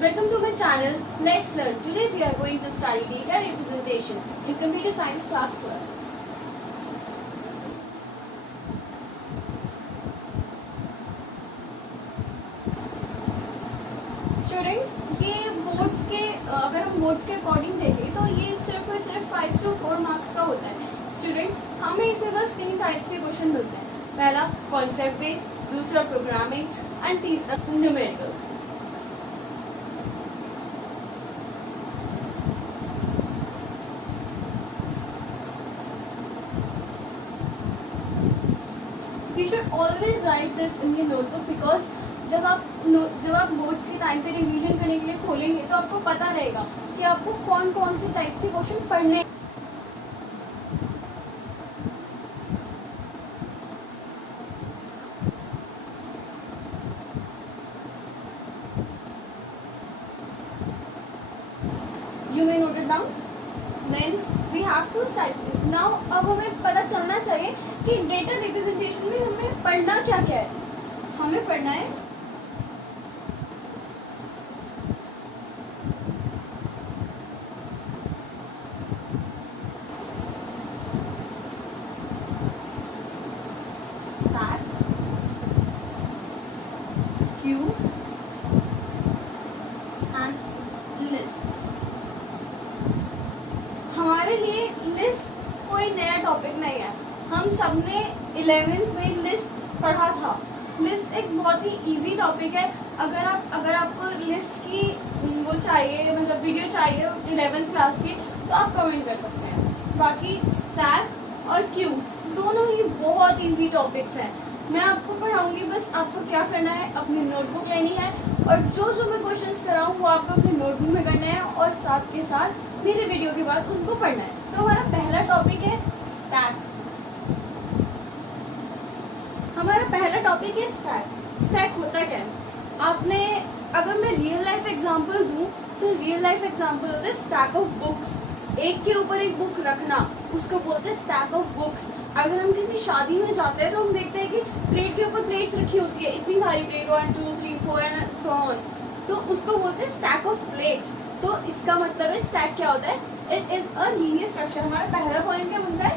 Welcome to my channel. Let's learn. Today we are going to study data representation in Computer Science Class 12. Students, ये boards के अगर हम boards के according देखें तो ये सिर्फ और सिर्फ 5 to 4 मार्क्स का होता है. स्टूडेंट्स, हमें इसमें बस 3 टाइप के क्वेश्चन मिलते हैं. पहला कॉन्सेप्ट बेस्ड, दूसरा प्रोग्रामिंग एंड तीसरा numericals. You should always write this in your notebook because जब आप बोर्ड्स के टाइम पे रिवीजन करने के लिए खोलेंगे तो आपको पता रहेगा कि आपको कौन कौन से टाइप से क्वेश्चन पढ़ने. You may note it down. Then we have to start. Now अब हमें पता चलना चाहिए कि डेटा रिप्रेजेंटेशन में हमें पढ़ना क्या क्या है. हमें पढ़ना है stack, queue and lists. हमारे लिए लिस्ट कोई नया टॉपिक नहीं है. हम सबने 11th में लिस्ट पढ़ा था. लिस्ट एक बहुत ही इजी टॉपिक है. अगर आपको लिस्ट की वो चाहिए, मतलब वीडियो चाहिए 11th क्लास की, तो आप कमेंट कर सकते हैं. बाकी स्टैक और क्यू दोनों ही बहुत इजी टॉपिक्स हैं. मैं आपको पढ़ाऊंगी, बस आपको क्या करना है, अपनी नोटबुक लेनी है और जो मैं क्वेश्चंस कराऊँ वो आपको अपनी नोटबुक में करना है और साथ के साथ मेरे वीडियो के बाद उनको पढ़ना है. तो हमारा पहला टॉपिक है स्टैक. हमारा पहला टॉपिक है स्टैक. स्टैक होता क्या है? आपने, अगर मैं रियल लाइफ एग्जांपल दूं तो रियल लाइफ एग्जांपल होता है स्टैक ऑफ बुक्स. एक के ऊपर एक बुक रखना, उसको बोलते हैं स्टैक ऑफ बुक्स. अगर हम किसी शादी में जाते हैं तो हम देखते हैं कि प्लेट के ऊपर प्लेट्स रखी होती है, इतनी सारी प्लेट, 1 2 3 4 एंड सो ऑन. तो उसको बोलते हैं स्टैक ऑफ प्लेट्स. तो इसका मतलब है स्टैक क्या होता है? It is a linear structure. हमारा पहला पॉइंट क्या बनता है?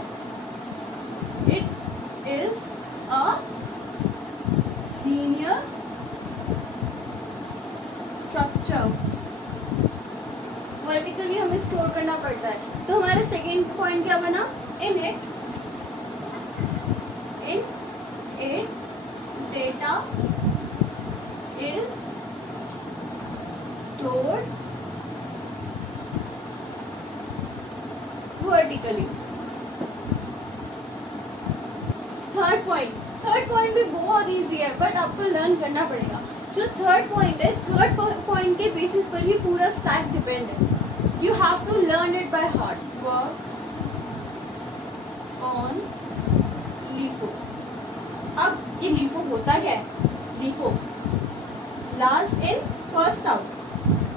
It is a linear structure. Vertically हमें स्टोर करना पड़ता है. तो हमारा सेकेंड पॉइंट क्या बना? In it data is stored vertically. Third point भी बहुत इजी है बट आपको लर्न करना पड़ेगा. जो थर्ड पॉइंट है, थर्ड पॉइंट के बेसिस पर ही पूरा स्टैक डिपेंड है. You have to learn it by heart. Works on LIFO. अब ये लीफो होता क्या है? LIFO last in first out.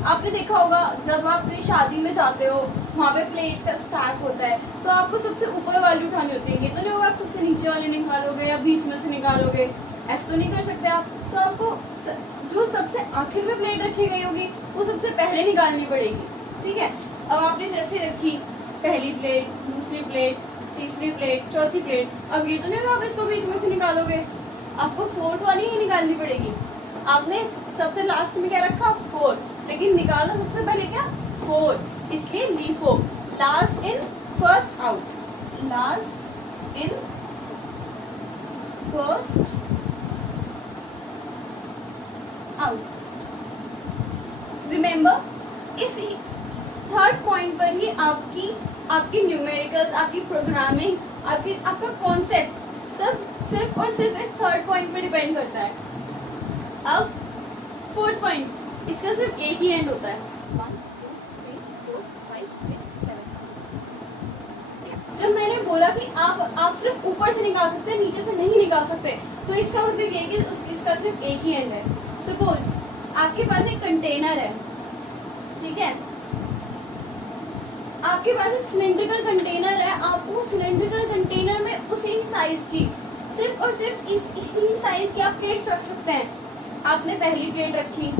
आपने देखा होगा जब आप कहीं शादी में जाते हो, वहाँ पे प्लेट्स का स्टैक होता है, तो आपको सबसे ऊपर वाली उठानी होती है. ये तो नहीं होगा आप सबसे नीचे वाले निकालोगे या बीच में से निकालोगे, ऐसा तो नहीं कर सकते आप. तो आपको जो सबसे आखिर में प्लेट रखी गई होगी वो सबसे पहले निकालनी पड़ेगी. ठीक है. अब आपने जैसे रखी पहली प्लेट, दूसरी प्लेट, तीसरी प्लेट, चौथी प्लेट. अब ये तो नहीं होगा आप इसको बीच में से निकालोगे, आपको फोर्थ वाली ही निकालनी पड़ेगी. आपने सबसे लास्ट में क्या रखा? 4, लेकिन निकालना सबसे पहले क्या? 4. इसलिए LIFO last in first out. Last in first out. Remember, इस थर्ड पॉइंट पर ही आपकी न्यूमेरिकल्स, आपकी प्रोग्रामिंग, आपका कॉन्सेप्ट सब सिर्फ और सिर्फ इस थर्ड पॉइंट पर डिपेंड करता है. अब फोर्थ पॉइंट, इसका सिर्फ एक ही एंड होता है. 1 2 3 4 5 6 7. जब मैंने बोला कि आप सिर्फ ऊपर से निकाल सकते हैं, नीचे से नहीं निकाल सकते, तो इसका मतलब ये कि इसका सिर्फ एक ही एंड है. सपोज आपके पास एक कंटेनर है. ठीक है. आपके पास एक सिलेंड्रिकल कंटेनर है. आप उस सिलेंड्रिकल कंटेनर में उसी साइज की सिर्फ और सिर्फ इस ही साइज की आप प्लेट्स रख सकते हैं. आपने पहली प्लेट रखी,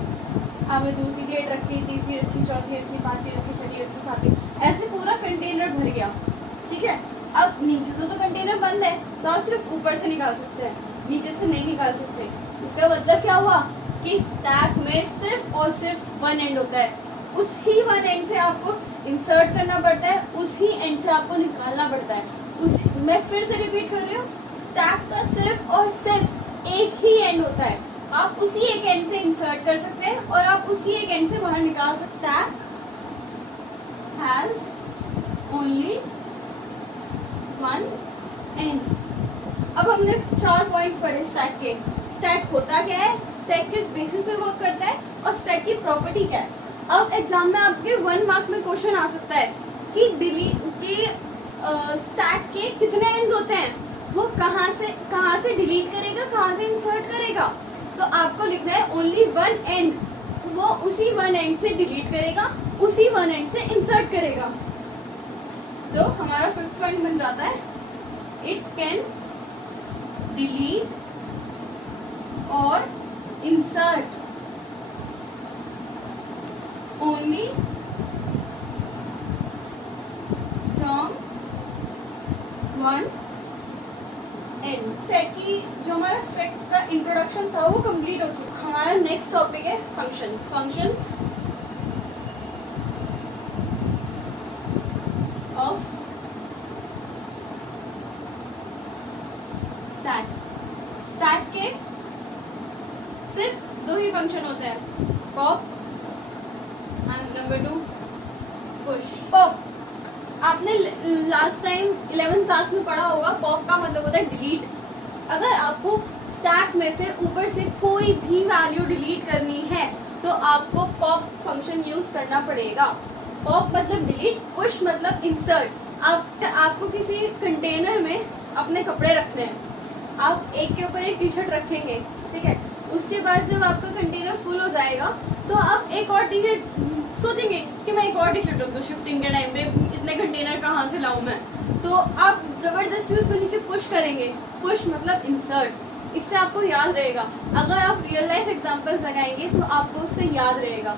आपने दूसरी प्लेट रखी, तीसरी रखी, चौथी रखी, पांचवी रखी, छठी रखी, सातवीं, ऐसे पूरा कंटेनर भर गया। ठीक है, अब नीचे से तो कंटेनर बंद है, तो आप सिर्फ ऊपर से निकाल सकते हैं, नीचे से नहीं निकाल सकते। इसका मतलब क्या हुआ कि स्टैक में सिर्फ और सिर्फ वन एंड होता है, उसी वन एंड से आपको इंसर्ट करना पड़ता है, उसी एंड से आपको निकालना पड़ता है। मैं फिर से रिपीट कर रही हूँ, स्टैक का सिर्फ और सिर्फ एक ही एंड होता है, आप उसी एक एंड से इंसर्ट कर सकते हैं और आप उसी एक एंड से बाहर निकाल सकते। Stack has only one and. अब हमने 4 पॉइंट्स पढ़े स्टैक के। स्टैक होता क्या है, स्टैक किस बेसिस पे वर्क करता है और स्टैक की प्रॉपर्टी क्या है। अब एग्जाम में आपके 1 मार्क में क्वेश्चन आ सकता है कि स्टैक के कितने एंड्स होते हैं, वो कहाँ से डिलीट करेगा, कहाँ से इंसर्ट करेगा। तो आपको लिखना है ओनली वन एंड, वो उसी वन एंड से डिलीट करेगा, उसी वन एंड से इंसर्ट करेगा। तो हमारा 5th पॉइंट बन जाता है, इट कैन डिलीट और insert only from one and. Stack की जो हमारा स्टैक का इंट्रोडक्शन था वो कंप्लीट हो चुका। हमारा नेक्स्ट टॉपिक है function. Functions of stack. Stack के सिर्फ 2 ही फंक्शन होते हैं, pop and number 2 push. Pop आपने लास्ट टाइम 11th क्लास में पढ़ा होगा, पॉप का मतलब होता है डिलीट। अगर आपको स्टैक में से ऊपर से कोई भी वैल्यू डिलीट करनी है तो आपको पॉप फंक्शन यूज करना पड़ेगा। पॉप मतलब डिलीट, पुश मतलब इंसर्ट। आपको किसी कंटेनर में अपने कपड़े रखने हैं, आप एक के ऊपर एक टी शर्ट रखेंगे, ठीक है। उसके बाद जब आपका कंटेनर फुल हो जाएगा तो आप एक और टी शर्ट सोचेंगे कि मैं एक और टी शर्ट रख दूँ, शिफ्टिंग के टाइम पे इतने कंटेनर कहाँ से लाऊं मैं, तो आप जबरदस्ती उसको नीचे पुश करेंगे। पुश मतलब इंसर्ट। इससे आपको याद रहेगा, अगर आप रियल लाइफ एग्जांपल्स लगाएंगे तो आपको उससे याद रहेगा।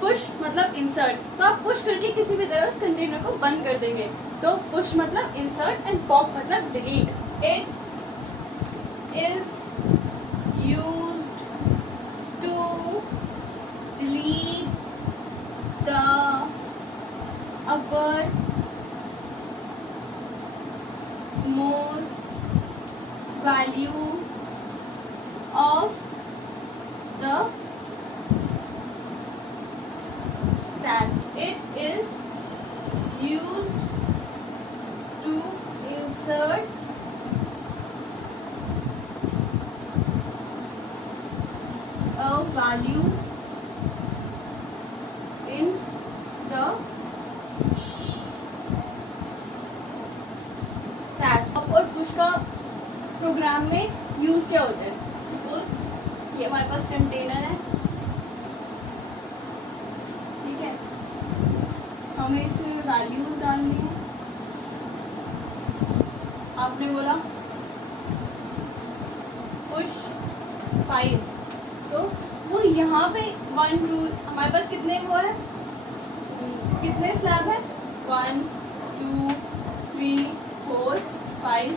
पुश मतलब इंसर्ट, तो आप पुश करके किसी भी तरह उस कंटेनर को बंद कर देंगे। तो पुश मतलब इंसर्ट एंड पॉप मतलब delete. It is used to delete the upper most value of the stack. It is used to insert a value in the stack। और पुश का प्रोग्राम में यूज क्या होता है, सपोज ये हमारे पास कंटेनर है, ठीक है, हमें इसमें वैल्यूज डालनी है। आपने बोला पुश 5, तो वो यहाँ पे 1 2 हमारे पास कितने वो है, कितने स्लैब है, 1 2 3 4 5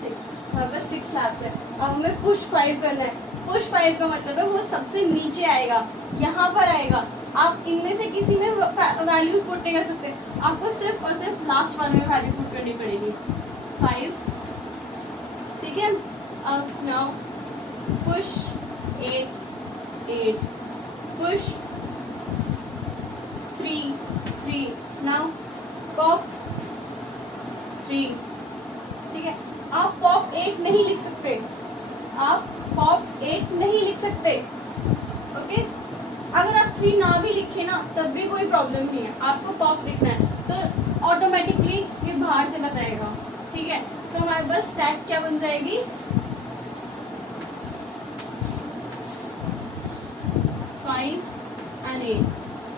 6, हमारे पास 6 स्लैब्स है। अब हमें पुश 5 करना है। पुश 5 का मतलब है वो सबसे नीचे आएगा, यहाँ पर आएगा। आप इनमें से किसी में वैल्यूज पुट नहीं कर सकते, आपको सिर्फ और सिर्फ लास्ट वाले में वैल्यू पुट करनी पड़ेगी 5, ठीक है। अब now push 8 push 3 now pop 3, ठीक है। आप pop 8 नहीं लिख सकते, आप pop 8 नहीं लिख सकते, ओके। अगर आप 3 ना भी लिखे ना तब भी कोई प्रॉब्लम नहीं है, आपको pop लिखना है तो ऑटोमेटिकली ये बाहर चला जाएगा, ठीक है। तो हमारे पास स्टैक क्या बन जाएगी, 5 and 8,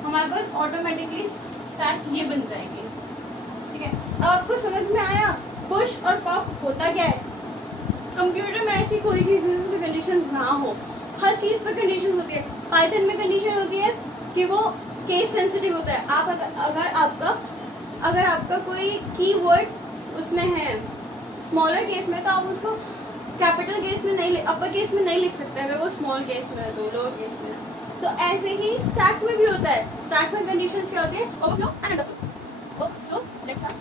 हमारे पास ऑटोमेटिकली स्टैक ये बन जाएगी, ठीक है। अब आपको समझ में आया पुश और पॉप होता क्या है। कंप्यूटर में ऐसी कोई चीज़ जिसमें कंडीशंस ना हो, हर चीज़ पे कंडीशन होती है। पाइथन में कंडीशन होती है कि वो केस सेंसिटिव होता है। आप अगर आपका कोई कीवर्ड उसमें है स्मॉलर केस में, तो आप उसको कैपिटल केस में नहीं, अपर केस में नहीं लिख सकते अगर वो स्मॉल केस में है तो, लोअर केस में है। तो ऐसे ही स्टैक में भी होता है। स्टैक में कंडीशंस क्या होती है? Overflow and underflow. So let's start.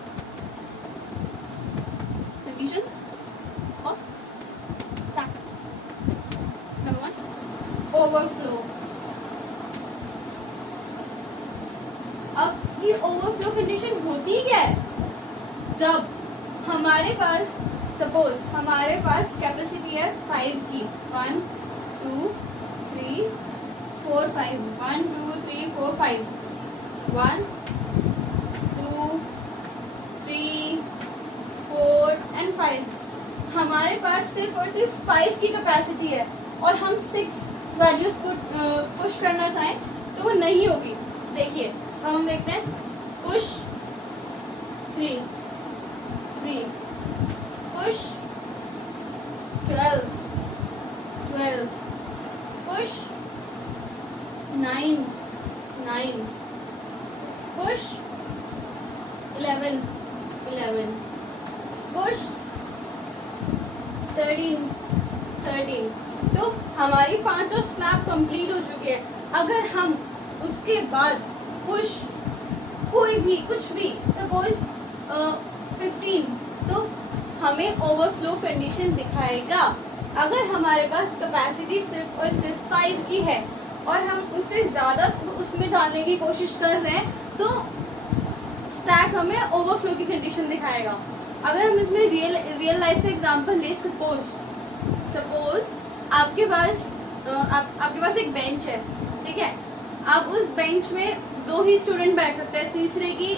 Conditions of stack. Number 1 overflow. अब ये ओवरफ्लो कंडीशन होती क्या है? जब हमारे पास सपोज हमारे पास कैपेसिटी है 5 की, 1 2 3 4 5, 1 2 3 4 5, 1 2 3 4 एंड 5। हमारे पास सिर्फ और सिर्फ 5 की कैपेसिटी है और हम 6 वैल्यूज पुश करना चाहें तो वो नहीं होगी। देखिए हम देखते हैं, push 3 push 12 push 9 push 11 push 13। तो हमारी 5 स्नैप कंप्लीट हो चुके हैं। अगर हम उसके बाद पुश कोई भी कुछ भी सपोज 15, तो हमें ओवरफ्लो कंडीशन दिखाएगा। अगर हमारे पास कैपेसिटी सिर्फ और सिर्फ 5 की है और हम उससे ज़्यादा उसमें डालने की कोशिश कर रहे हैं तो स्टैक हमें ओवरफ्लो की कंडीशन दिखाएगा। अगर हम इसमें रियल लाइफ का एग्जांपल ले, सपोज आपके पास एक बेंच है, ठीक है। आप उस बेंच में 2 ही स्टूडेंट बैठ सकते हैं, तीसरे की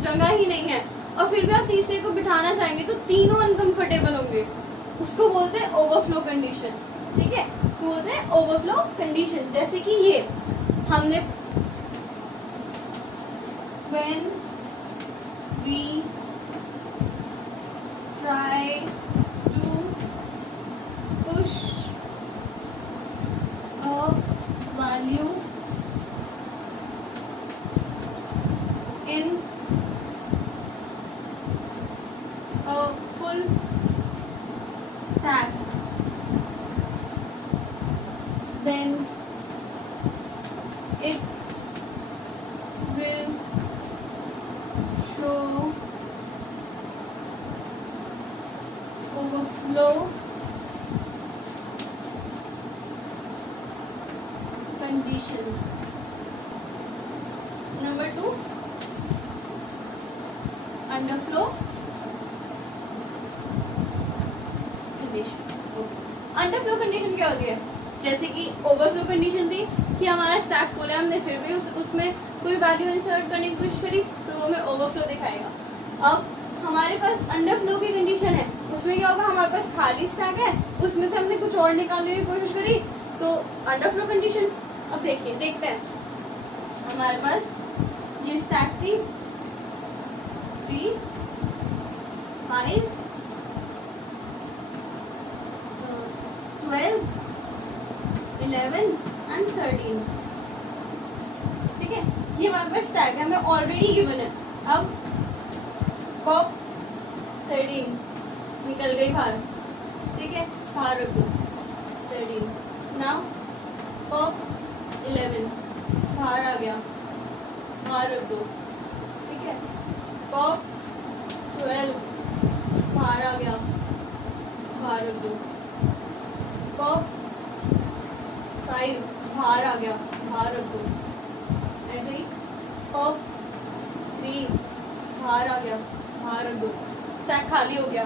जगह ही नहीं है और फिर भी आप तीसरे को बिठाना चाहेंगे तो तीनों अनकंफर्टेबल होंगे। उसको बोलते हैं ओवरफ्लो कंडीशन, ठीक है। उसको बोलते हैं ओवरफ्लो कंडीशन। जैसे कि ये हमने when we try to push a value in a full stack, then it will show overflow condition. Number 2 underflow condition. Underflow condition क्या होती है? जैसे कि ओवरफ्लो कंडीशन थी कि हमारा स्टैक फुल है, हमने फिर भी उसमें कोई वैल्यू इंसर्ट करने की कोशिश करी तो वो हमें ओवरफ्लो दिखाएगा। अब हमारे पास अंडरफ्लो की कंडीशन है, उसमें क्या होगा? हमारे पास खाली स्टैक है, उसमें से हमने कुछ और निकालने की कोशिश करी तो अंडरफ्लो कंडीशन। अब देखते हैं हमारे पास ये स्टैक थी 3 5 12 11 and 13, ठीक है। ये हमारे पास स्टैक है, हमें ऑलरेडी गिवन है। अब पॉप 13 निकल गई बाहर, ठीक है, बाहर रख दो 13। नाउ पॉप 11 बाहर आ गया, बाहर रख दो, ठीक है। पॉप 12 बाहर आ गया, बाहर रख दो। पॉप 5 बाहर आ गया, बाहर रख दो। ऐसे ही पॉप 3 बाहर आ गया, बाहर रख दो। स्टैक खाली हो गया।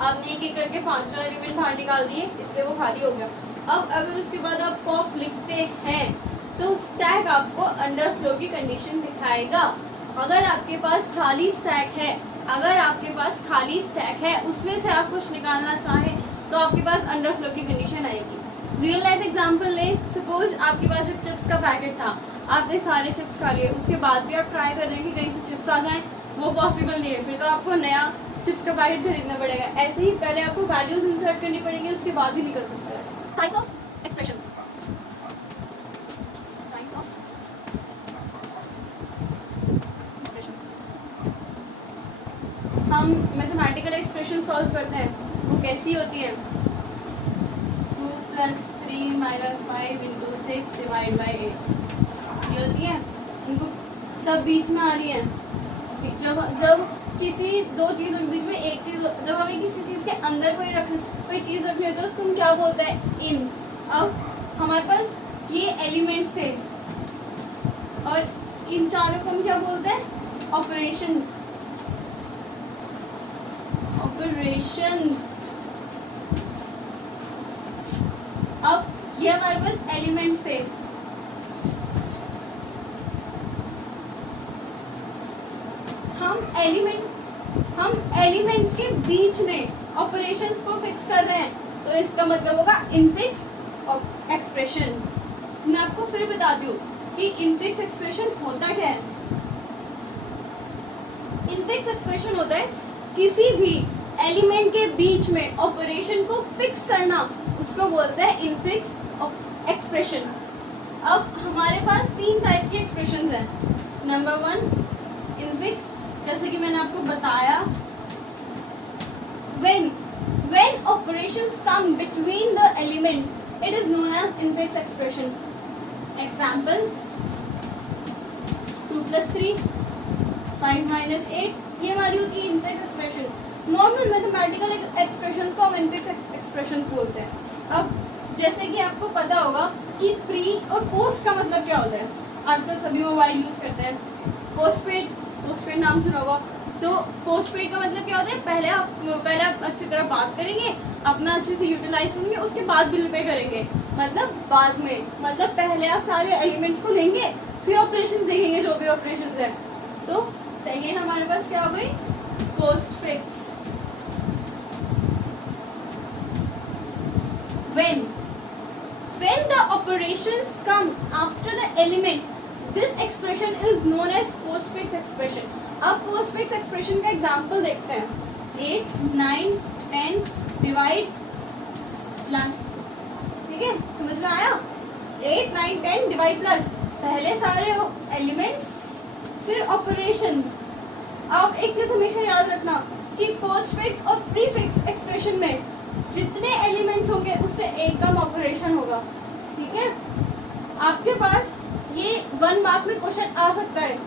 आपने एक एक करके 5 एलिमेंट बाहर निकाल दिए, इसलिए वो खाली हो गया। अब अगर उसके बाद आप पॉप लिखते हैं तो स्टैक आपको अंडरफ्लो की कंडीशन दिखाएगा। अगर आपके पास खाली स्टैक है, उसमें से आप कुछ निकालना चाहें तो आपके पास अंडरफ्लो की कंडीशन आएगी। रियल लाइफ एग्जांपल लें, सपोज आपके पास एक चिप्स का पैकेट था, आपने सारे चिप्स खा लिए, उसके बाद भी आप ट्राई कर रहे हैं कि कहीं से चिप्स आ जाएं, वो पॉसिबल नहीं है, फिर तो आपको नया चिप्स का पैकेट खरीदना पड़ेगा। ऐसे ही पहले आपको वैल्यूज इंसर्ट करनी पड़ेगी, उसके बाद ही निकल सकता है। Types of expressions. हम मैथमेटिकल एक्सप्रेशन सॉल्व करते हैं वो कैसी होती है? 2 + 3 - 5 × 6 ÷ 8 ये होती है। इनको सब बीच में आ रही है। जब किसी दो चीज़ों के बीच में एक चीज़, जब हमें किसी चीज़ के अंदर कोई चीज़ रखनी होती है उसको हम क्या बोलते हैं? इन। अब हमारे पास ये एलिमेंट्स थे और इन चारों को हम क्या बोलते हैं? ऑपरेशंस। अब ये हमारे पास एलिमेंट्स थे, हम एलिमेंट्स के बीच में ऑपरेशंस को फिक्स कर रहे हैं, तो इसका मतलब होगा इनफिक्स एक्सप्रेशन। मैं आपको फिर बताती हूँ कि इनफिक्स एक्सप्रेशन होता क्या है। इनफिक्स एक्सप्रेशन होता है किसी भी एलिमेंट के बीच में ऑपरेशन को फिक्स करना, उसको बोलते हैं इनफिक्स एक्सप्रेशन। अब हमारे पास 3 टाइप की एक्सप्रेशंस हैं। नंबर 1 इनफिक्स, जैसे कि मैंने आपको बताया, when operations come between the elements it is known as infix expression. Example 2 + 3 5 - 8 ये हमारी होती है infix expression. Normal mathematical expressions को हम इनफिक्स एक्सप्रेशंस बोलते हैं। अब जैसे कि आपको पता होगा कि प्री और पोस्ट का मतलब क्या होता है। आजकल सभी मोबाइल यूज करते हैं। पोस्टपेड नाम सुना होगा। तो पोस्टपेड का मतलब क्या होता है? पहले आप अच्छी तरह बात करेंगे, अपना अच्छे से यूटिलाइज करेंगे, उसके बाद बिल पे करेंगे। मतलब बाद में, मतलब पहले आप सारे एलिमेंट्स को लेंगे, फिर ऑपरेशंस देखेंगे, जो भी ऑपरेशंस है। तो सेकेंड हमारे पास क्या हो गई? Postfix. When the operations come after the elements, this expression is known as postfix expression. अब postfix expression का एग्जाम्पल देखते हैं। 8, 9, 10 डिवाइड प्लस, ठीक है, समझ में आया? 8, 9, 10 डिवाइड प्लस, पहले सारे एलिमेंट्स फिर ऑपरेशंस। आप एक चीज हमेशा याद रखना कि पोस्टफिक्स और प्रीफिक्स एक्सप्रेशन में जितने एलिमेंट्स होंगे उससे एक कम ऑपरेशन होगा, ठीक है। आपके पास ये 1 मार्क में क्वेश्चन आ सकता है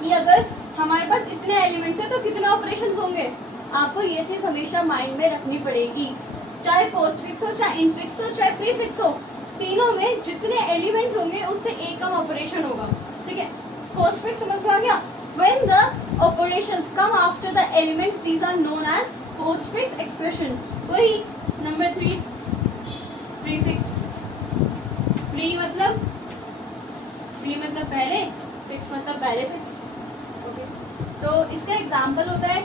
कि अगर हमारे पास इतने एलिमेंट्स हैं तो कितने ऑपरेशंस होंगे। आपको ये चीज हमेशा माइंड में रखनी पड़ेगी, चाहे पोस्टफिक्स हो, चाहे इनफिक्स हो, चाहे प्रीफिक्स हो, तीनों में जितने एलिमेंट्स होंगे उससे एक कम ऑपरेशन होगा, ठीक है। पोस्टफिक्स समझ में आ गया? When the operations come after the elements, these are known as postfix expression. वही नंबर 3 प्रीफिक्स। प्री मतलब पहले, फिक्स मतलब पहले फिक्स, ओके। तो इसका एग्जांपल होता है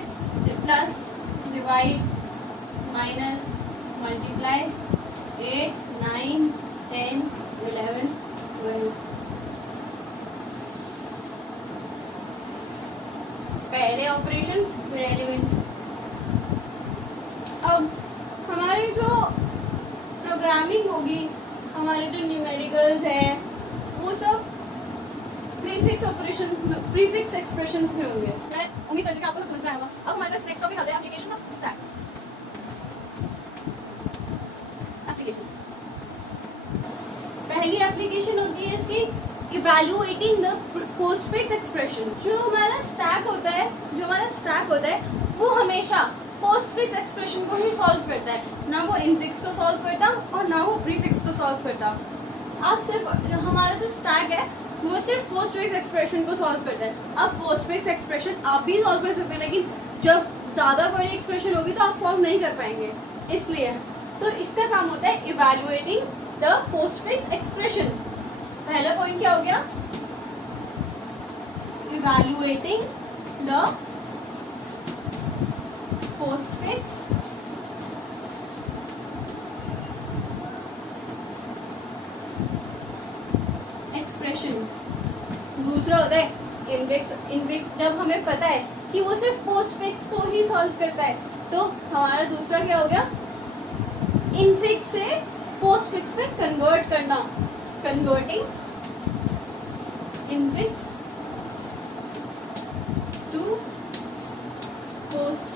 प्लस, डिवाइड, माइनस, मल्टीप्लाई, 8, 9, 10, 11, 12। पहले ऑपरेशंस फिर एलिमेंट्स। अब हमारे जो प्रोग्रामिंग होगी, हमारे जो न्यूमेरिकल्स है, वो सब प्रीफिक्स ऑपरेशंस में, प्रीफिक्स एक्सप्रेशंस में होंगे। मैं उम्मीद करती हूँ कि आपको समझ में आया होगा। अब हमारे पास नेक्स्ट टॉपिक आता है एप्लीकेशन ऑफ स्टैक। एप्लीकेशंस, पहली एप्लीकेशन होती है इसकी इवैल्यूएटिंग द पोस्टफिक्स एक्सप्रेशन। जो हमारा स्टैक होता है वो हमेशा पोस्टफिक्स एक्सप्रेशन को ही सॉल्व करता है, ना वो इनफिक्स को सॉल्व करता और ना वो प्रीफिक्स को सॉल्व करता। आप सिर्फ हमारा जो स्टैक है वो सिर्फ पोस्टफिक्स एक्सप्रेशन को सॉल्व करता है। अब पोस्टफिक्स एक्सप्रेशन आप भी सॉल्व कर सकते हैं, लेकिन जब ज़्यादा बड़ी एक्सप्रेशन होगी तो आप सॉल्व नहीं कर पाएंगे, इसलिए तो इसका काम होता है इवैल्यूएटिंग द पोस्टफिक्स एक्सप्रेशन। पहला पॉइंट क्या हो गया? Evaluating the postfix expression. दूसरा होता है इनफिक्स। जब हमें पता है कि वो सिर्फ पोस्टफिक्स को ही सॉल्व करता है, तो हमारा दूसरा क्या हो गया? इनफिक्स से पोस्टफिक्स में कन्वर्ट करना, converting infix to post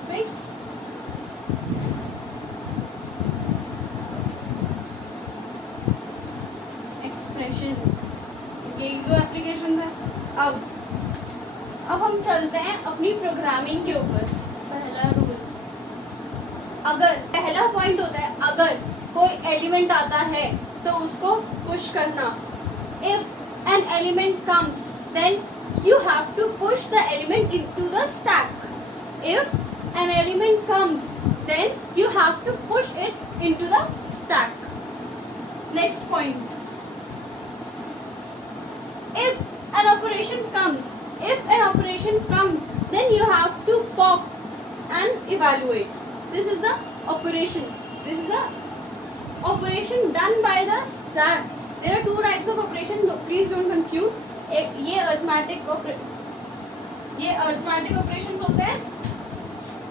multiplication है। अब हम चलते हैं अपनी प्रोग्रामिंग के ऊपर। पहला रूल, अगर पहला पॉइंट होता है अगर कोई एलिमेंट आता है तो उसको पुश करना। If an element comes then you have to push the element into the stack. If an element comes then you have to push it into the stack. Next point, if an operation comes then you have to pop and evaluate. This is the operation done by the stack. There are two types of operation, please don't confuse. एक ये arithmetic operations होते हैं,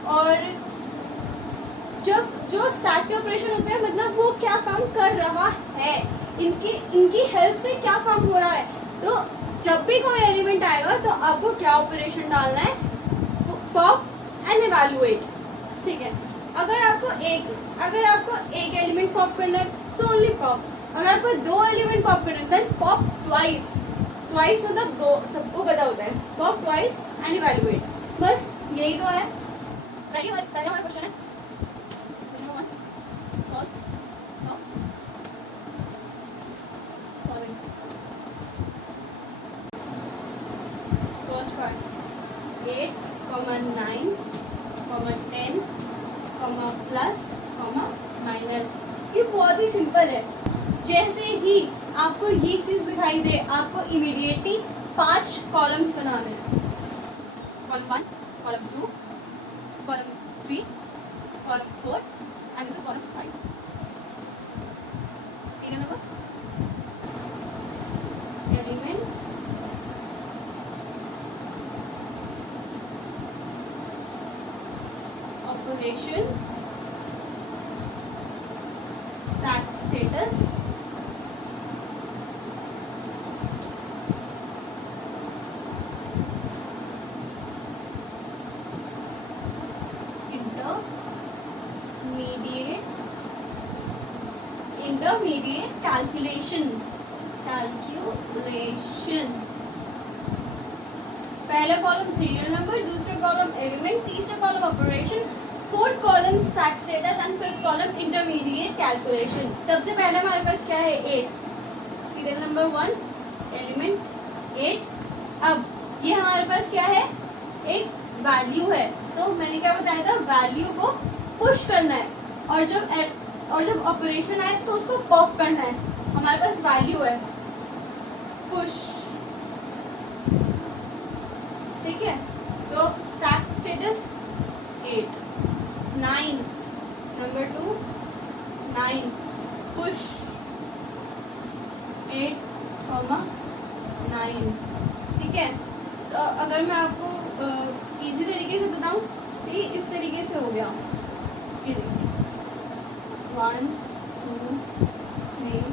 और जब जो stack के operation होते हैं मतलब वो क्या काम कर रहा है, इनकी हेल्प से क्या काम हो रहा है। तो जब भी कोई एलिमेंट आएगा तो आपको क्या ऑपरेशन डालना है, पॉप एंड इवैल्यूएट। ठीक है, अगर आपको एक एलिमेंट पॉप करना है सो ओनली पॉप। अगर आपको दो एलिमेंट पॉप करना है देन पॉप ट्वाइस मतलब दो, सबको पता होता है, पॉप ट्वाइस एंड इवैल्यूएट। बस यही तो है। पहला हमारा क्वेश्चन है, question number 1 solve. First part 8, 9, 10, plus, minus. ये बहुत ही सिंपल है। जैसे ही आपको ये चीज दिखाई दे आपको इमीडिएटली 5 कॉलम्स बनाने हैं। Column 1, column 2, column 3, column 4 and this is column 5। Serial number, element, operation, stack status, intermediate calculation. पहला कॉलम सीरियल नंबर, दूसरा कॉलम एलिमेंट, तीसरा column operation, fourth column stack status and fifth column intermediate calculation. सबसे पहले हमारे पास क्या है 8, serial number 1, element 8। अब ये हमारे पास क्या है, एक वैल्यू है। तो मैंने क्या बताया था, वैल्यू को पुश करना है, और जब ऑपरेशन आए तो उसको पॉप करना है। हमारे पास वैल्यू है पुश, ठीक है। तो स्टैक स्टेटस 8, 9, नंबर 2 9, पुश 8, 9, ठीक है। तो अगर मैं आपको इजी तरीके से बताऊं तो ये इस तरीके से हो गया। ये देखिए 1, 2, 3,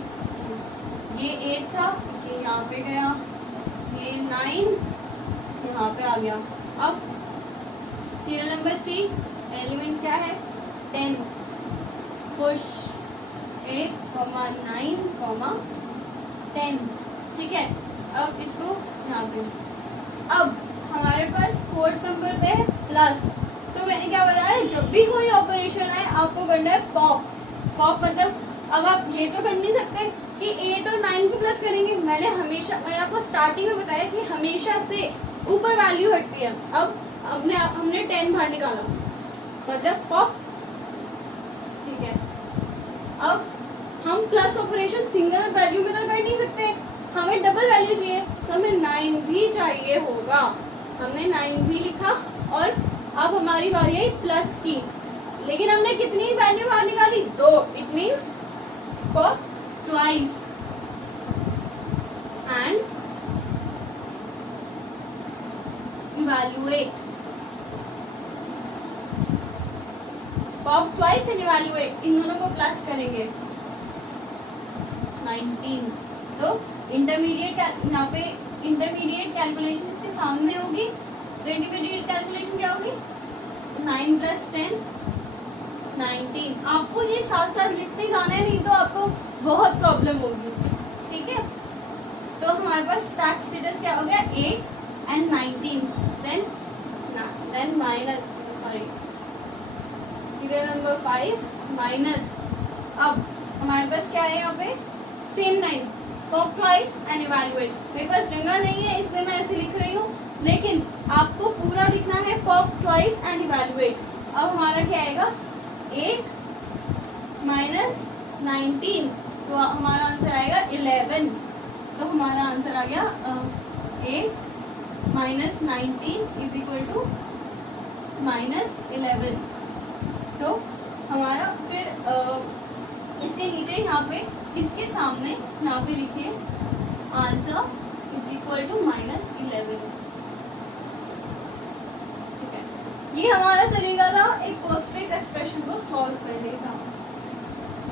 ये 8 था, ये यहाँ पे गया, ये 9 यहाँ पे आ गया। अब सीरियल नंबर 3, एलिमेंट क्या है 10, पुश 8, 9, 10, ठीक है। अब इसको यहाँ पे, अब हमारे पास फोर्थ नंबर पे है प्लस। तो मैंने क्या बताया, जब भी कोई ऑपरेशन आए आपको करना है पॉप। मतलब अब आप ये तो कर नहीं सकते कि 8 और 9 को प्लस करेंगे। मैंने आपको स्टार्टिंग में बताया कि हमेशा से ऊपर वैल्यू हटती है। अब हमने 10 बाहर निकाला मतलब पॉप, ठीक है। अब हम प्लस ऑपरेशन सिंगल वैल्यू में तो कर नहीं सकते, हमें डबल वैल्यू चाहिए, तो हमें 9 भी चाहिए होगा। हमने 9 भी लिखा और अब हमारी बारी आई प्लस की, लेकिन हमने कितनी वैल्यू बाहर निकाली 2। It means pop twice and evaluate. Pop twice and evaluate, इन दोनों को प्लस करेंगे 19। तो इंटरमीडिएट यहाँ पे इंटरमीडिएट कैलकुलेशन इसके सामने होगी, तो इंटरमीडिएट कैलकुलेशन क्या होगी 9 + 10 19। आपको ये साथ साथ लिखते जाना है, नहीं तो आपको बहुत प्रॉब्लम होगी, ठीक है। तो हमारे पास स्टैक स्टेटस क्या हो गया 8 and 19, then minus, sorry serial number 5 minus, अब हमारे पास क्या है यहाँ पे same 9, pop twice and evaluate. मेरे पास जगह नहीं है इसलिए मैं ऐसे लिख रही हूँ, लेकिन आपको पूरा लिखना है पॉप ट्वाइस एंड इवैल्यूएट। अब हमारा क्या आएगा 8 माइनस 19, तो हमारा आंसर आएगा 11। तो हमारा आंसर आ गया 8 minus 19 is equal to minus 11। तो हमारा फिर इसके नीचे यहाँ पे इसके सामने यहाँ पे लिखिए answer is equal to minus 11। ठीक है, ये हमारा तरीका था एक पोस्टफिक्स एक्सप्रेशन को सॉल्व करने का।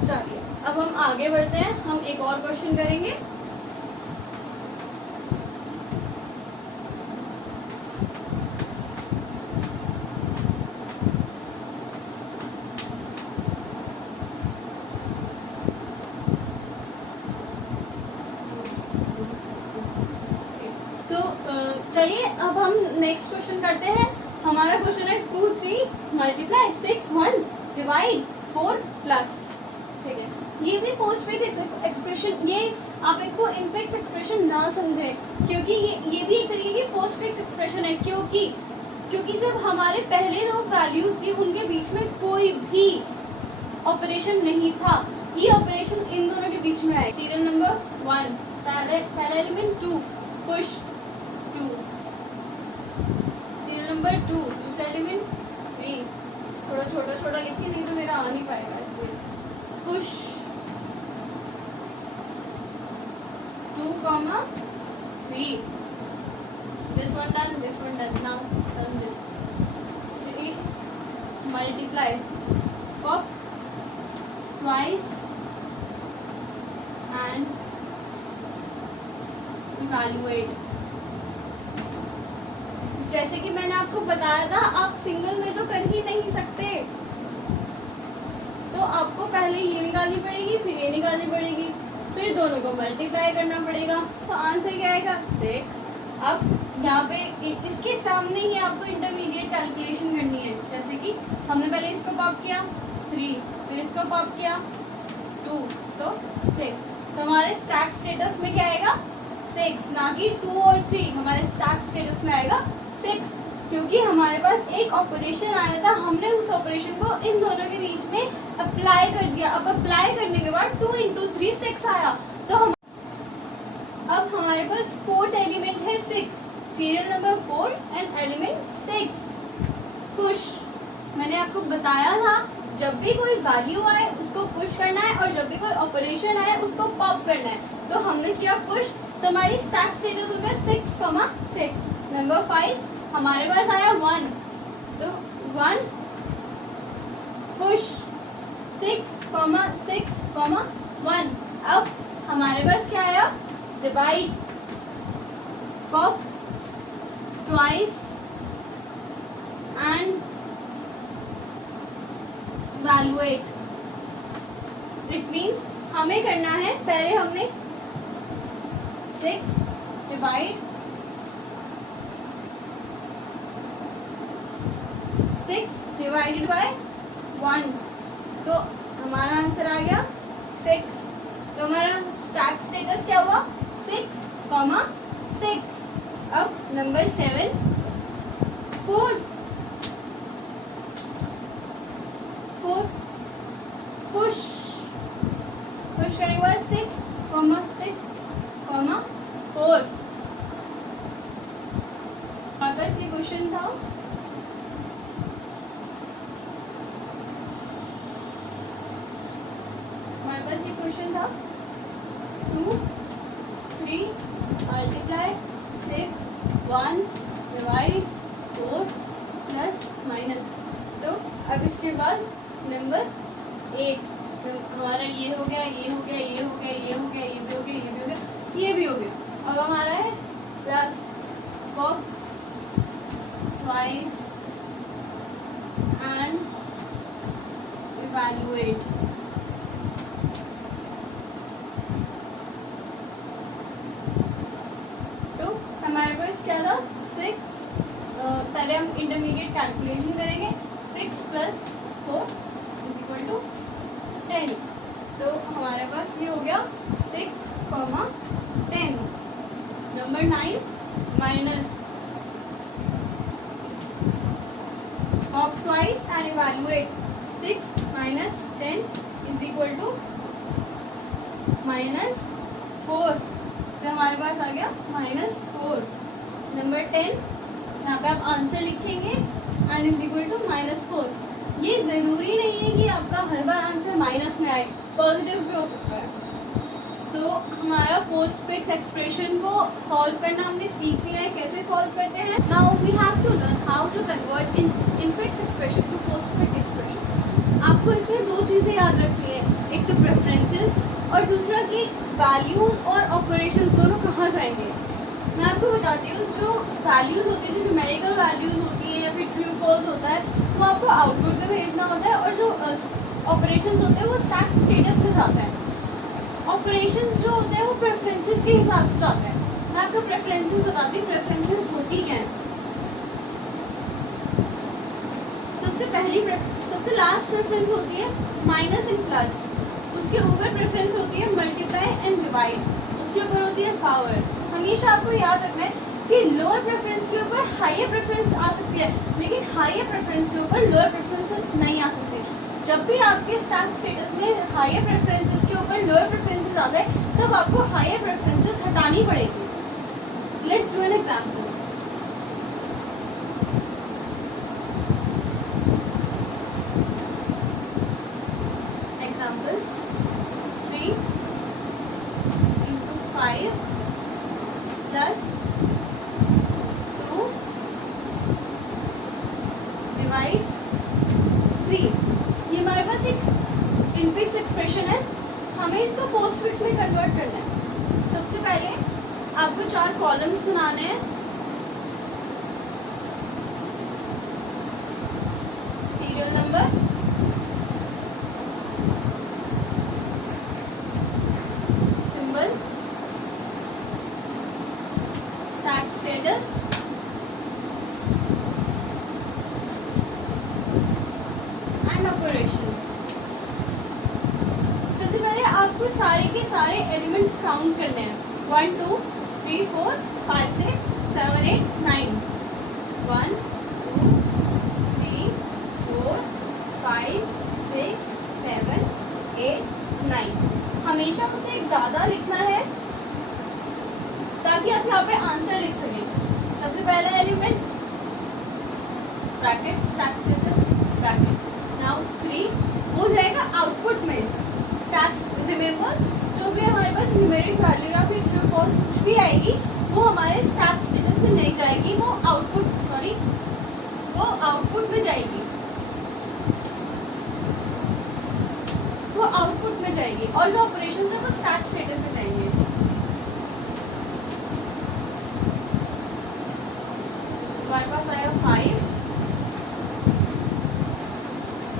चलिए अब हम आगे बढ़ते हैं, हम एक और क्वेश्चन करेंगे। चलिए अब हम नेक्स्ट क्वेश्चन करते हैं। हमारा क्वेश्चन है 2 3 मल्टीप्लाई 6 1 डिवाइड 4 प्लस। ठीक है, ये भी पोस्टफिक्स एक्सप्रेशन, ये आप इसको इनफिक्स एक्सप्रेशन ना समझें, क्योंकि ये भी एक तरीके की पोस्टफिक्स एक्सप्रेशन है, क्योंकि जब हमारे पहले दो वैल्यूज थी उनके बीच में कोई भी ऑपरेशन नहीं था, ये ऑपरेशन इन दोनों के बीच में आए। सीरियल नंबर 1 पहला एलिमेंट 2 पुश 2, सीरियल नंबर 2 दूसरा एलिमेंट 3, थोड़ा छोटा छोटा लिखिए नहीं तो मेरा आ नहीं पाएगा, इसलिए push 2, 3, this one done, now done this 3 multiply pop twice and evaluate। जैसे कि मैंने आपको बताया था, आप सिंगल में तो कर ही नहीं सकते, तो आपको पहले ये निकालनी पड़ेगी, फिर ये निकालनी पड़ेगी, फिर दोनों को मल्टीप्लाई करना पड़ेगा, तो आंसर क्या आएगा 6। अब यहाँ पे इसके सामने ही आपको इंटरमीडिएट कैलकुलेशन करनी है, जैसे कि हमने पहले इसको पॉप किया 3, फिर इसको पॉप किया 2, तो 6। तो हमारे स्टैक स्टेटस में क्या आएगा 6, ना कि 2 और 3, हमारे स्टैक स्टेटस में आएगा 6, क्योंकि हमारे पास एक ऑपरेशन आया था, हमने उस ऑपरेशन को इन दोनों के बीच में अप्लाई कर दिया। अब अप्लाई करने के बाद 2 into 3 6 आया, तो हम अब हमारे पास फोर्थ एलिमेंट है 6, serial number 4 and element 6 push. मैंने आपको बताया था जब भी कोई वैल्यू आए उसको पुश करना है, और जब भी कोई ऑपरेशन आए उसको पॉप करना है, तो हमने किया पुश, तो हमारी स्टैक स्टेटस हो गया 6,6। नंबर 5 हमारे पास आया 1, तो 1 पुश 6,6,1। अब हमारे पास क्या आया divide pop twice and evaluate. It means हमें करना है, पहले हमने 6 डिवाइड 6 डिवाइडेड बाय 1, तो हमारा आंसर आ गया 6। तो हमारा स्टैक स्टेटस क्या हुआ 6,6। अब नंबर 7 4 पुश करने के बाद 6,6,4। हमारे पास ये क्वेश्चन था, हमारे पास ये क्वेश्चन था 2 3 मल्टीप्लाई 6 1 डिवाइड 4 प्लस माइनस। तो अब इसके बाद नंबर 8 हमारा ये हो गया, ये हो गया, ये हो गया, ये हो गया, ये भी हो गया, ये भी हो गया, ये भी हो गया। अब हमारा है plus pop twice and evaluate. First क्या था 6, पहले हम इंटरमीडिएट कैलकुलेशन करेंगे 6 + 4 = 10। तो हमारे पास ये हो गया 6, 10। Number 9 minus of twice and evaluate 6 - 10 = -4। तो हमारे पास आ गया -4। नंबर 10 यहाँ पे आप आंसर लिखेंगे एंड =-4। ये ज़रूरी नहीं है कि आपका हर बार आंसर माइनस में आए, पॉजिटिव भी हो सकता है। तो हमारा पोस्टफिक्स एक्सप्रेशन को सॉल्व करना हमने सीख लिया है, कैसे सॉल्व करते हैं। Now we have to learn how to convert infix expression to postfix expression. आपको इसमें दो चीज़ें याद रखनी है, एक तो प्रेफरेंसेस और दूसरा कि वैल्यूज और ऑपरेशंस दोनों कहाँ जाएंगे। मैं आपको बताती हूँ, जो वैल्यूज होती है, जो न्यूमेरिकल वैल्यूज होती है या फिर ट्रू फॉल्स होता है, वो आपको आउटपुट में भेजना होता है, और जो ऑपरेशंस होते हैं वो स्टैक स्टेटस में जाता है। ऑपरेशंस जो होते हैं वो प्रेफरेंसेस के हिसाब से जाते हैं। मैं आपको प्रेफरेंसेस बताती हूँ, प्रेफरेंसेस होती क्या है। सबसे लास्ट प्रेफरेंस होती है माइनस एंड प्लस, उसके ऊपर प्रेफरेंस होती है मल्टीप्लाई एंड डिवाइड, उसके ऊपर होती है पावर। हमेशा आपको याद रखना है कि लोअर प्रेफरेंस के ऊपर हायर प्रेफरेंस आ सकती है, लेकिन हायर प्रेफरेंस के ऊपर लोअर प्रेफरेंसेस नहीं आ सकती। जब भी आपके स्टैक स्टेटस में हायर प्रेफरेंसेस के ऊपर लोअर प्रेफरेंसेस आते हैं, तब आपको हायर प्रेफरेंसेस हटानी पड़ेगी। Let's do an example. Example 3 × 5 + 2 / 3। ये हमारे पास एक इनफिक्स एक्सप्रेशन है, हमें इसको पोस्टफिक्स में कन्वर्ट करना है। सबसे पहले आपको 4 कॉलम्स बनाने हैं। Serial number, symbol, stack status and operation. सबसे पहले आपको सारे के सारे एलिमेंट्स काउंट करने हैं। 1 2 3 4 5 6 7 8 9। 1 2 3 4 5 6 7 8 9। हमेशा उसे एक ज़्यादा लिखना है ताकि आप यहाँ पे आंसर लिख सकें। सबसे पहला element bracket, stack status bracket. Now 3 हो जाएगा आउटपुट में। स्टैक्स, रिमेंबर, जो भी हमारे पास न्यूमेरिक वैल्यू या फिर ट्रू फॉल्स कुछ भी आएगी, वो हमारे स्टैक स्टेटस में नहीं जाएगी, वो आउटपुट में जाएगी। वो आउटपुट में जाएगी, और जो ऑपरेशन है वो स्टैक स्टेटस में जाएंगे। हमारे पास आया 5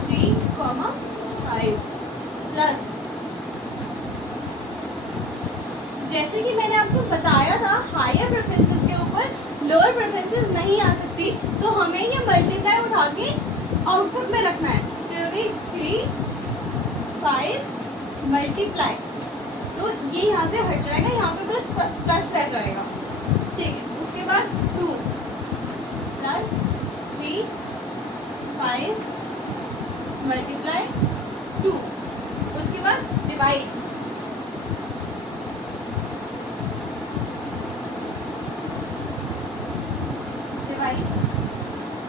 3, 5 प्लस, जैसे कि मैंने आपको बताया था, हायर प्रेफरेंसेस के ऊपर लोअर प्रेफरेंसेस नहीं आ सकती, तो हमें ये मल्टीप्लाई उठा के आउटपुट में रखना है। तो होगी 3 5 मल्टीप्लाई, तो ये यहाँ से हट जाएगा, यहाँ पे प्लस रह जाएगा। ठीक है, उसके बाद 2 + 3 5 मल्टीप्लाई 2, उसके बाद डिवाइड।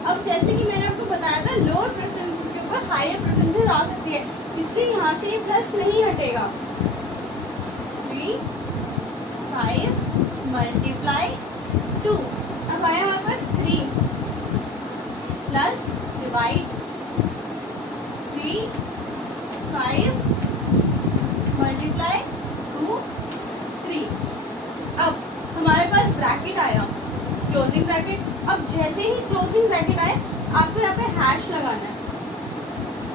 अब जैसे कि मैंने आपको बताया था, लोअर प्रेफरेंसेस के ऊपर हायर प्रेफरेंसेस आ सकती है, इसलिए यहाँ से ये प्लस नहीं हटेगा। 3 5 मल्टीप्लाई 2, अब आया हमारे पास 3 प्लस डिवाइड 3 5 मल्टीप्लाई 2 3। अब हमारे पास ब्रैकेट आया, क्लोजिंग ब्रैकेट। अब जैसे ही क्लोजिंग ब्रैकेट आए, आपको यहाँ पे हैश लगाना है।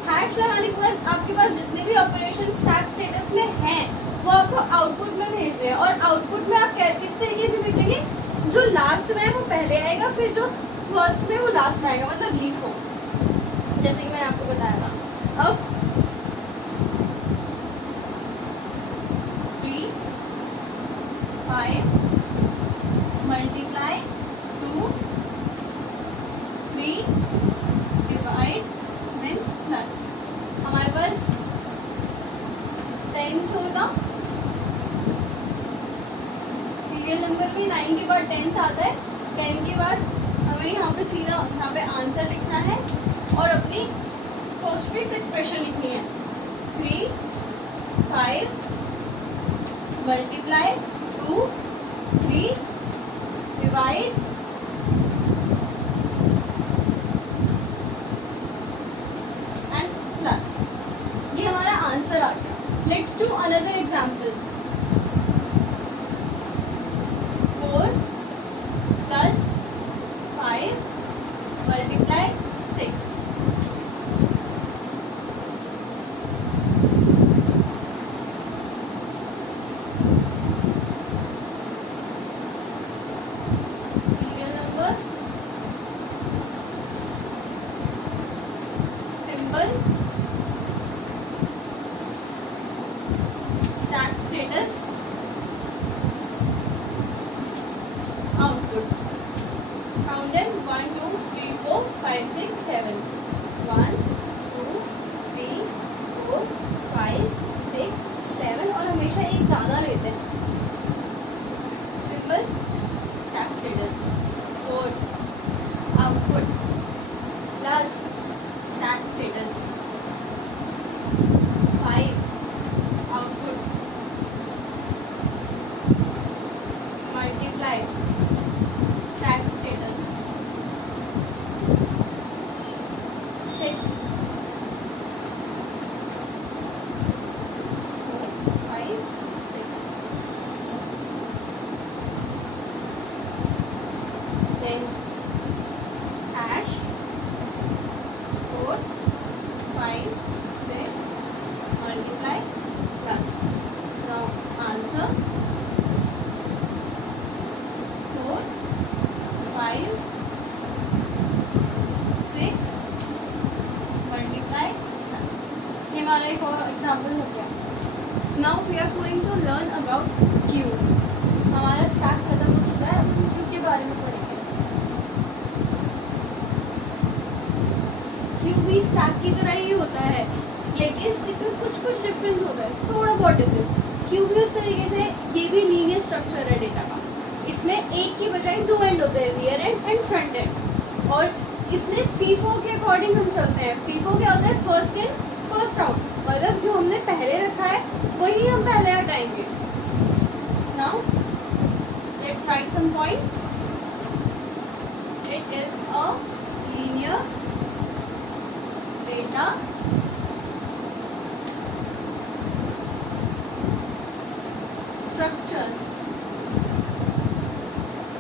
हैश लगाने के बाद आपके पास जितने भी ऑपरेशन स्टैक स्टेटस में हैं, वो आपको आउटपुट में भेज रहे हैं, और आउटपुट में आप किस तरीके से भेजेंगे, जो लास्ट में है वो पहले आएगा, फिर जो फर्स्ट में वो लास्ट में आएगा, मतलब लीफो, जैसे कि मैंने आपको बताया था। अब 3 5 मल्टीप्लाई 2 3 डिवाइड देन प्लस, हमारे पास 10 होगा। सीरियल नंबर में 9 के बाद 10 आता है, 10 के बाद हमें यहाँ पे सीधा यहाँ पे आंसर लिखना है और अपनी पोस्टफिक्स एक्सप्रेशन लिखनी है। 3 5 मल्टीप्लाई 2 3 डिवाइड एंड प्लस, ये हमारा आंसर आ गया। Let's do another example. 4 plus 5 multiply 6, serial number, symbol, stack status, output. Count them 1 2 3 4 5 6 7, 1 2 3 4 5 6 7, और हमेशा एक ज़्यादा लेते हैं। Symbol, stack status, 4 output plus stack status, 5 output multiply stack status, 6 5 6, then hash 4 5 6 multiply plus, now answer 4 5 6 multiply plus। ये हमारा एक और एग्जाम्पल हो गया। Now we are going to learn about queue. हमारा स्टैक खत्म हो चुका है, अब हम क्यू के बारे में पढ़ेंगे। क्यू भी स्टैक की तरह ही होता है, लेकिन इसमें कुछ कुछ डिफरेंस होता है, थोड़ा बहुत डिफरेंस। क्यू भी उस तरीके से, ये भी लीनियर स्ट्रक्चर है डेटा का। इसमें एक की बजाय 2 एंड होते हैं, rear and and front end. और इसमें फीफो के अकॉर्डिंग हम चलते हैं। फीफो क्या होता है? फर्स्ट इन फर्स्ट आउट, मतलब जो हमने पहले रखा है वही हम पहले हटाएंगे। Now let's write some point. It is a linear data structure.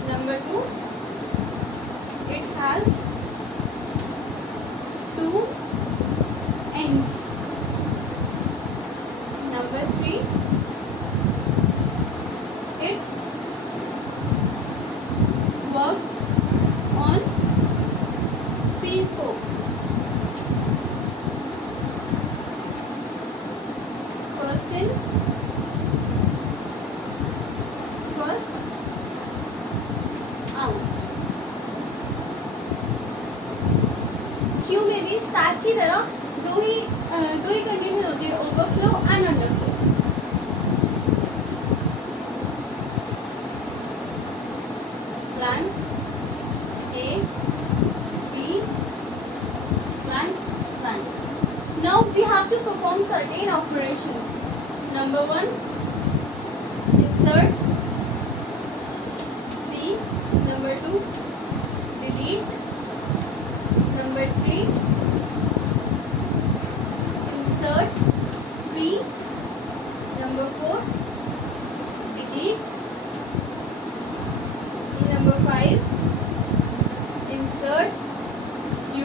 Number 2, it has 2 ends. Number 3, it works on FIFO. First in first out। Q में भी स्टैक की तरह दो ही कंडीशन होती है, overflow and underflow. Blank A B blank blank. Now we have to perform certain operations. Number 1, insert C, number 2 delete, number 3 insert B, number 4 delete, number 5 insert Q,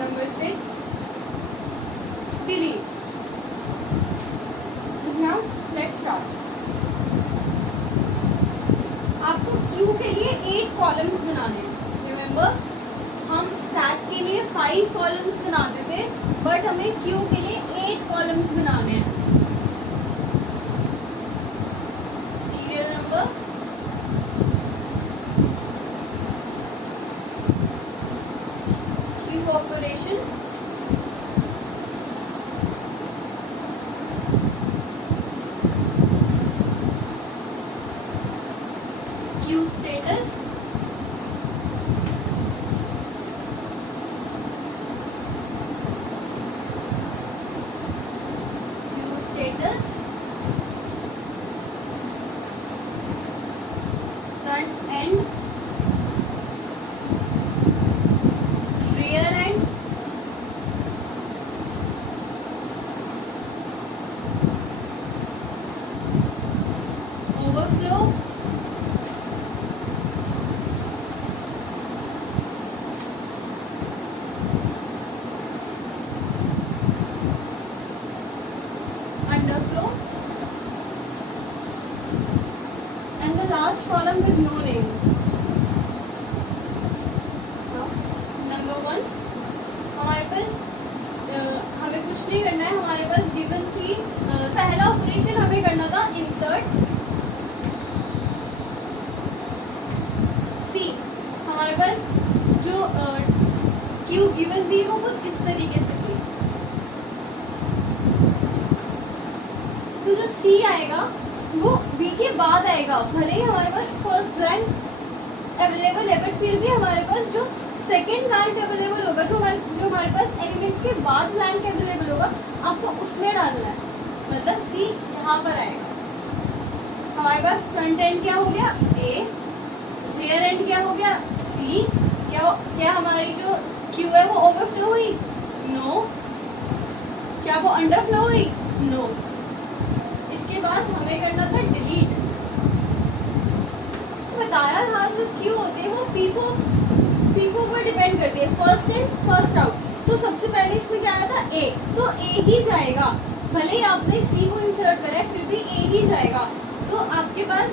number 6 delete। Now 8 columns बनाने हैं। Remember हम stack के लिए 5 columns बनाते थे, but हमें Q के लिए 8 कॉलम्स बनाने हैं। Serial number, Q operation, Q status, front end, rear and, overflow, underflow, and the last column with no name. Number 1, हमारे पास हमें कुछ नहीं करना है, हमारे पास गिवन थी पहला ऑपरेशन हमें करना था इंसर्ट सी। हमारे पास जो क्यू गिवन थी वो कुछ इस तरीके से थी, तो जो सी आएगा वो बी के बाद आएगा। भले ही हमारे पास फर्स्ट ब्लैंक अवेलेबल है, बट फिर भी हमारे पास जो सेकंड ब्लैंक अवेलेबल होगा, जो हमारे पास एलिमेंट्स के बाद ब्लैंक अवेलेबल होगा, आपको उसमें डालना है। मतलब सी यहाँ पर आएगा। हमारे पास फ्रंट एंड क्या हो गया ए, रियर एंड क्या हो गया सी। क्या हमारी जो क्यू है वो ओवरफ्लो हुई? नो। क्या वो अंडरफ्लो हुई? नो। इसके बाद हमें करना था डिलीट। बताया था जो क्यू होते हैं वो फीफो पर डिपेंड करती है, फर्स्ट इन फर्स्ट आउट। तो सबसे पहले इसमें क्या आया था ए, तो ए ही जाएगा। भले ही आपने सी को इंसर्ट करा है फिर भी ए ही जाएगा। तो आपके पास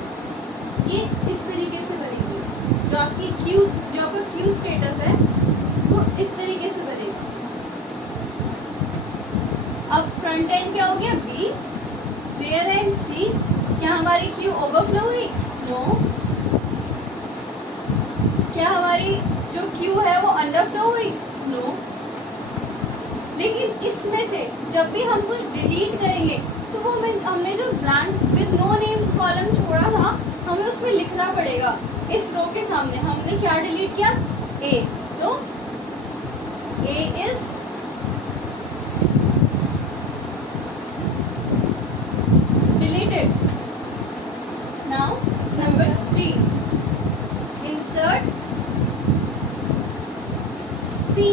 ये इस तरीके से बनेगी, जो आपका क्यू स्टेटस है वो इस तरीके से बनेगा। अब फ्रंट एंड क्या हो गया बी, रियर एंड सी। क्या हमारी क्यू ओवरफ्लो हुई? नो। क्या हमारी जो क्यू है वो अंडरफ्लो हुई? नो। लेकिन इसमें से जब भी हम कुछ डिलीट करेंगे तो वो हमने जो blank with no name column छोड़ा था हमें उसमें लिखना पड़ेगा। इस रो के सामने हमने क्या डिलीट किया? ए। तो A is deleted. Now number 3, insert P.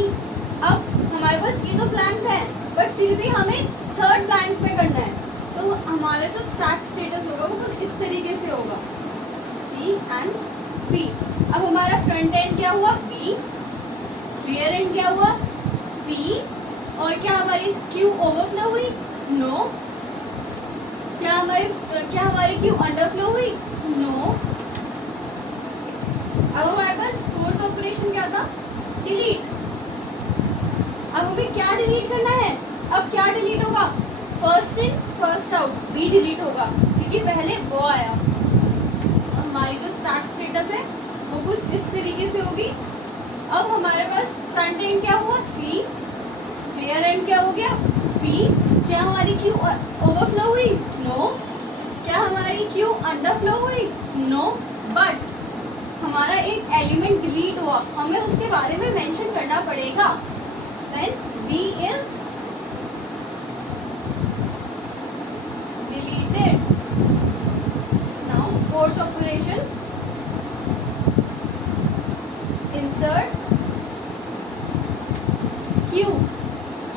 अब हमारे पास ये तो ब्लैंक है, बट फिर भी हमें थर्ड ब्लैंक पे करना है। तो हमारा जो स्टैक स्टेटस होगा वो कुछ इस तरीके से होगा, सी एंड बी। अब हमारा फ्रंट एंड क्या हुआ? बी। रियर एंड क्या हुआ? बी। और क्या हमारी क्यू ओवरफ्लो हुई? नो। क्या हमारी क्यू अंडरफ्लो हुई? नो। अब हमारे पास फोर्थ ऑपरेशन क्या था? डिलीट। अब हमें क्या डिलीट करना है? अब क्या डिलीट होगा? First in first out, B delete होगा क्योंकि पहले वो आया। हमारी जो स्टैक स्टेटस है वो कुछ इस तरीके से होगी। अब हमारे पास फ्रंट एंड क्या हुआ? सी। रियर एंड क्या हो गया? बी। क्या हमारी क्यू ओवरफ्लो हुई? नो। क्या हमारी क्यू अंडरफ्लो हुई? नो। बट हमारा एक एलिमेंट डिलीट हुआ, हमें उसके बारे में मेंशन करना पड़ेगा। Then B is deleted. Now fourth operation, insert Q।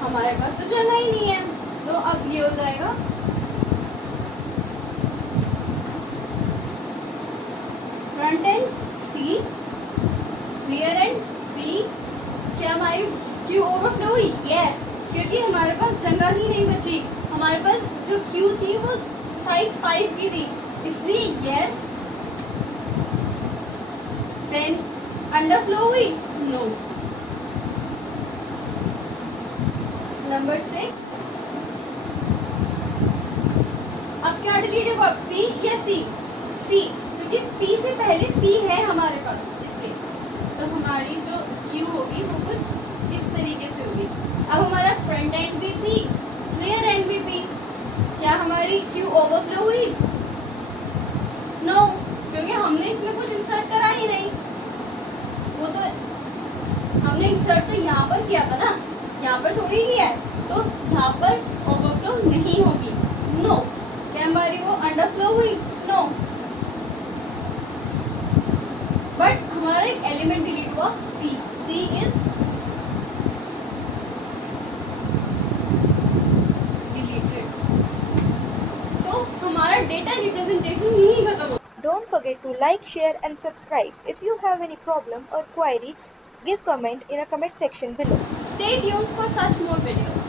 हमारे पास तो जगह ही नहीं है, तो अब ये हो जाएगा front end C, rear and B। क्या हमारी Q ओवरफ्लो हुई? यस, क्योंकि हमारे पास जगह ही नहीं बची। हमारे पास जो क्यू थी वो साइज 5 की थी, इसलिए यस। देन अंडरफ्लो हुई, नो। नंबर 6, अब क्या डिलीट होगा, पी या सी? सी, क्योंकि पी से पहले सी है हमारे पास, इसलिए तो हमारी जो क्यू होगी वो कुछ इस तरीके से होगी। अब हमारा फ्रंट एंड भी पी, रियर एंड भी पी, क्या हमारी क्यू ओवरफ्लो हुई? नो, क्योंकि हमने इसमें कुछ इंसर्ट करा ही नहीं। वो तो हमने इंसर्ट तो यहाँ पर किया था ना, यहाँ पर थोड़ी किया है, तो यहाँ पर ओवरफ्लो नहीं होगी, नो। क्या हमारी वो अंडरफ्लो हुई? नो। बट हमारा एक एलिमेंट डिलीट हुआ, सी। सी इज डिलीटेड। सो हमारा डेटा रिप्रेजेंटेशन यही खत्म हो। Don't forget to like, share and subscribe. If you have any problem or query, give comment in a comment section below. Stay tuned for such more videos.